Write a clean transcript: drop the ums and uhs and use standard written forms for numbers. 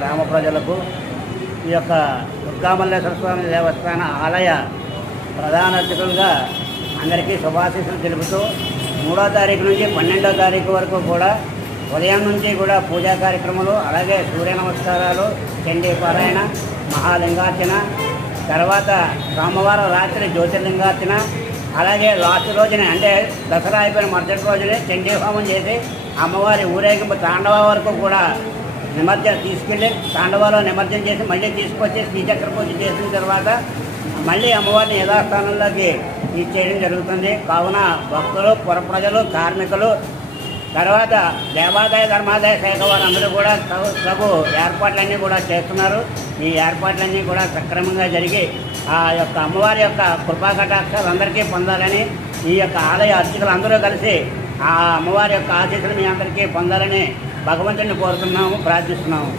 గ్రామ ప్రజలకు ఈ యొక్క దుర్గామల్లేశ్వర స్వామి దేవస్థాన ఆలయ ప్రధాన అర్చకులుగా అందరికీ శుభాశీస్సులు తెలుపుతూ 3వ తారీఖు నుంచి 12వ తారీఖు వరకు కూడా ఉదయం నుంచి కూడా పూజా కార్యక్రమాలు, అలాగే సూర్య నమస్కారాలు, చండీ పారాయణ, మహాలింగార్చన, తర్వాత సోమవారం రాత్రి జ్యోతిర్లింగార్చన, అలాగే లాస్ట్ రోజునే అంటే దసరా అయిపోయిన మరుసటి రోజునే చండీ హోమం చేసి అమ్మవారి ఊరేగింపు తాండవ వరకు కూడా నిమజ్జనం తీసుకెళ్ళి తాండవాలో నిమజ్జనం చేసి మళ్ళీ తీసుకొచ్చి శ్రీచక్ర పూజ చేసిన తర్వాత మళ్ళీ అమ్మవారిని యథాస్థానంలోకి ఇచ్చేయడం జరుగుతుంది. కావున భక్తులు, పుర ప్రజలు, కార్మికులు, తర్వాత దేవాదాయ ధర్మాదాయ శాఖ వారందరూ కూడా తగు ఏర్పాట్లన్నీ కూడా చేస్తున్నారు. ఈ ఏర్పాట్లన్నీ కూడా సక్రమంగా జరిగి ఆ యొక్క అమ్మవారి యొక్క కృపా కటాక్షాలు అందరికీ పొందాలని, ఈ యొక్క ఆలయ అర్చకులు అందరూ కలిసి ఆ అమ్మవారి యొక్క ఆశీస్సులు మీ అందరికీ పొందాలని భగవంతుని కోరుతున్నాము, ప్రార్థిస్తున్నాము.